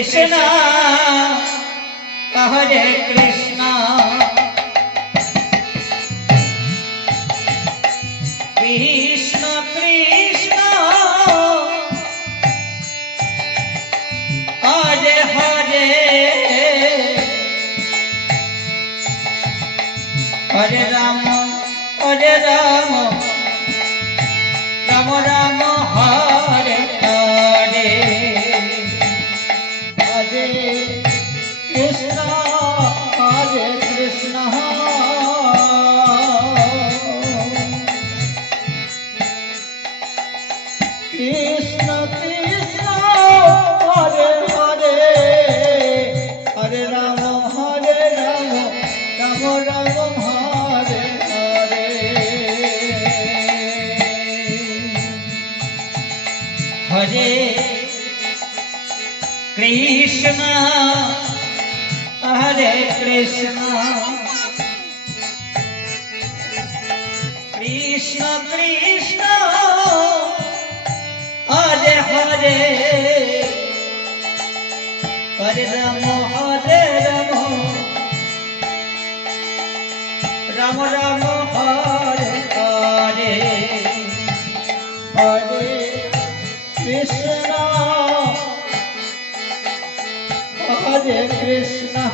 Krishna, Hare Krishna, Krishna Krishna, Hare Hare, Hare Rama, Hare Rama, Rama Rama, Hare Hare. Krishna, Hare Krishna, Krishna Krishna, Hare Hare, Hare Rama, Hare Rama, Rama Rama, Hare Hare. Hare Krishna, Hare Krishna, Krishna Krishna, Hare Hare, Hare Rama, Hare Rama, Rama Rama, Hare Hare. Hare Krishna, Hare Krishna,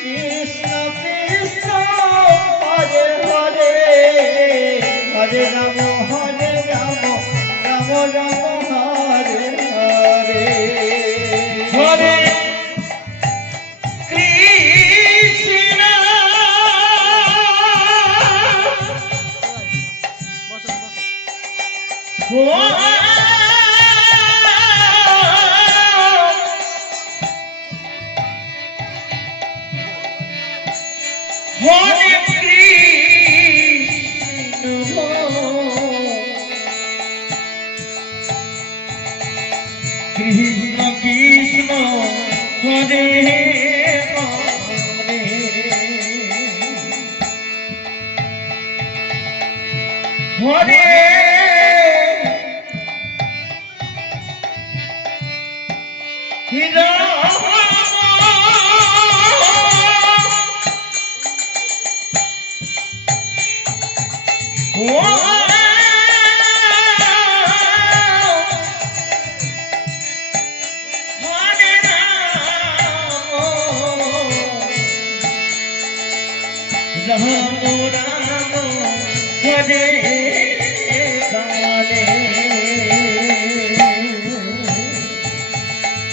Krishna Krishna, Hare Hare, Hare Rama, Hare Rama, Rama Rama, Hare Hare. Hare Krishna, Hare Krishna, Krishna Krishna, Hare Hare,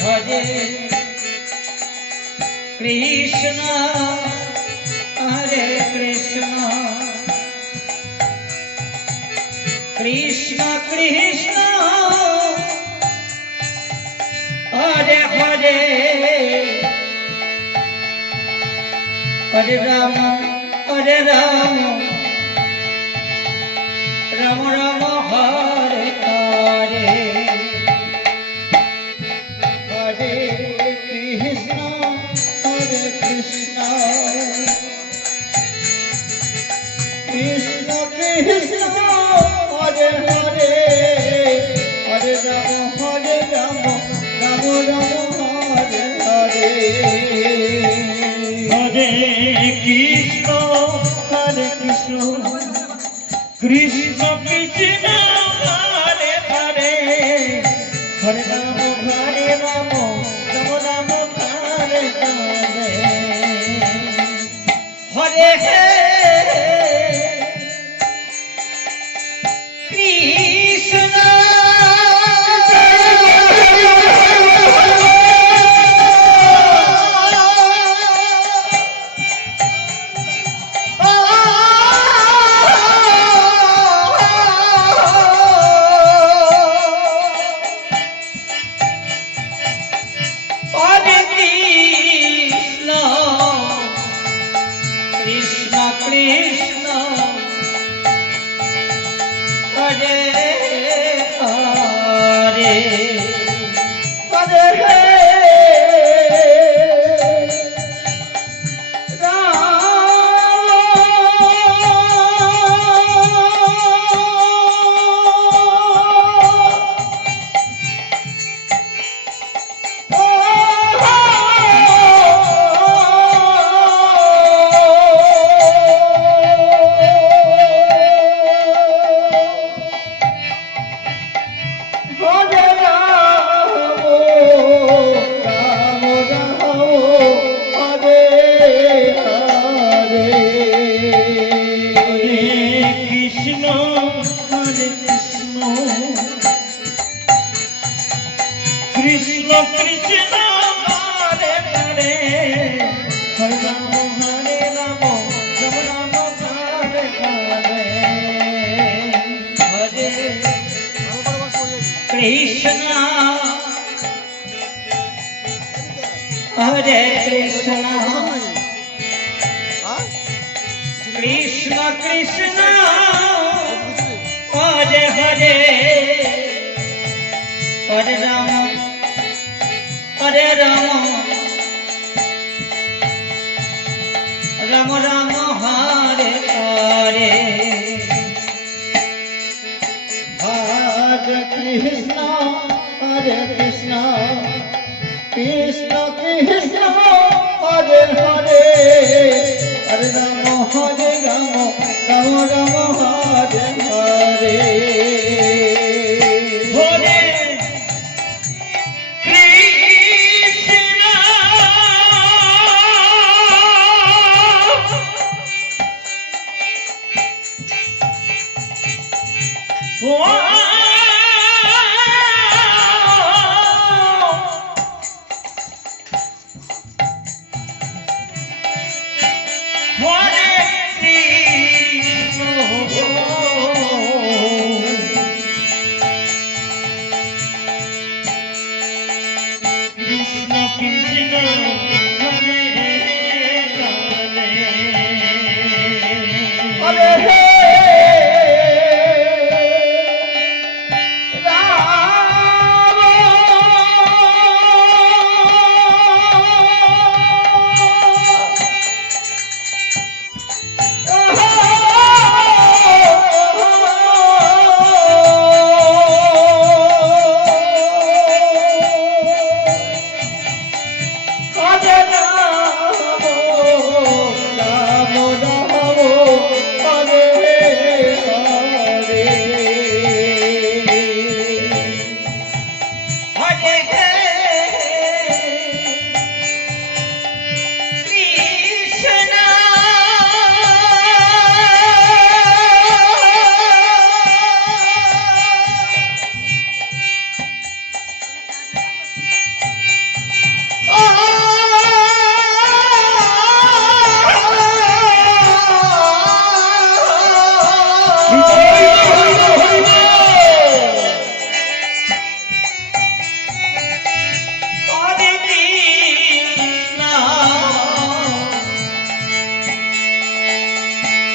Hare Krishna, Hare Krishna, Krishna Krishna, Hare Hare, Hare Rama, Hare Rama, Rama Rama, Hare Hare. Hare Krishna, Hare Krishna, Krishna Krishna, Hare Hare, Hare Rama, Hare Rama, Rama Rama, Hare Hare. Hare Krishna, Hare Krishna, Krishna Krishna, Hare Hare, Hare Rama, Hare Rama, Rama Rama, Hare Hare. Hare Krishna, Krishna Krishna Hare Hare Hare Ram Ram Ram Hare Hare Hare Krishna Hare Krishna Krishna Krishna Hare Hare Hare Ram Ram Ram Hare Hare Hare Krishna Krishna Krishna Hare Hare Hare Ram Ram Ram Hare Hare Hare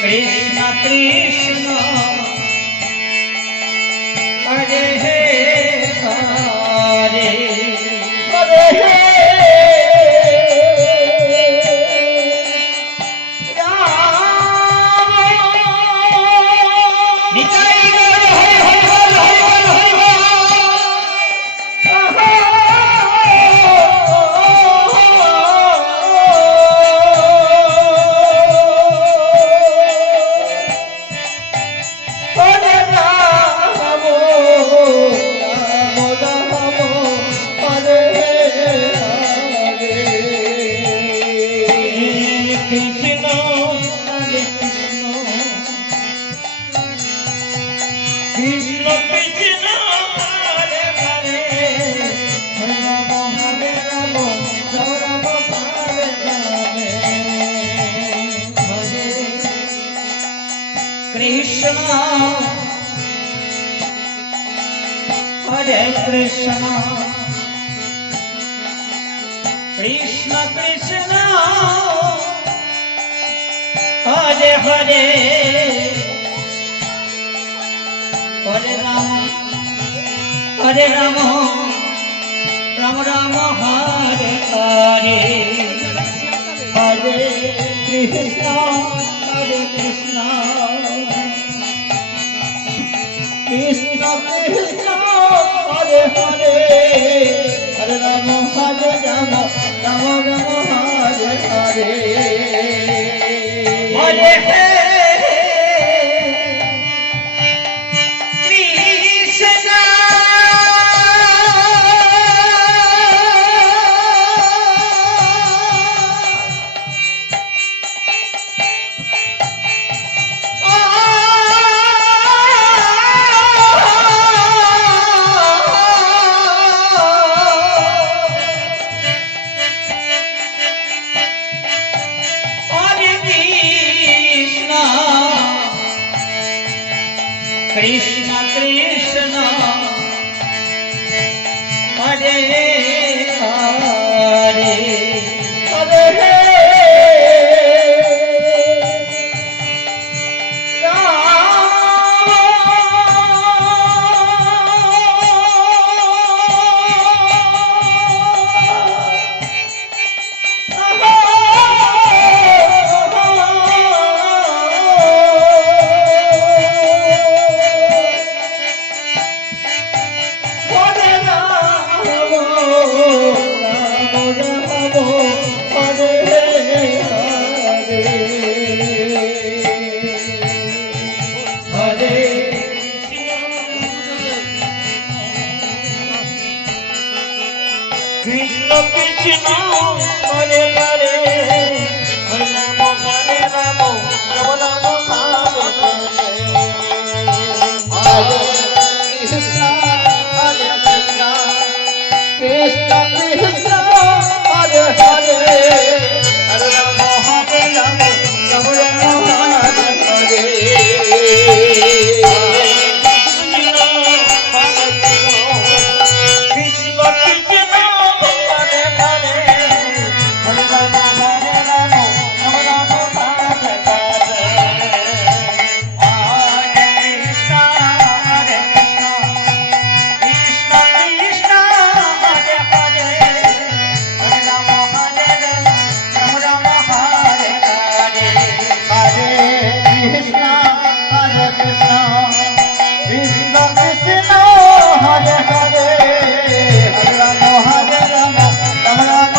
Krishna Krishna Hare Hare Hare Krishna Hare Krishna Krishna Krishna Hare Hare Hare Ram Ram Ram Hare Hare Hare Krishna Krishna Krishna Krishna Hare Hare Hare Ram Ram Ram Hare Hare Hare Krishna Krishna Krishna Hare Hare Hare Krishna Krishna Hare Hare Hare Ram Hare Ram Ram Ram Hare Krishna Hare Krishna Krishna Krishna Hare Hare Hare Ram Hare Ram Ram Ram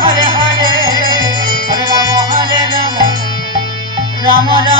Hare Hare Ram Ram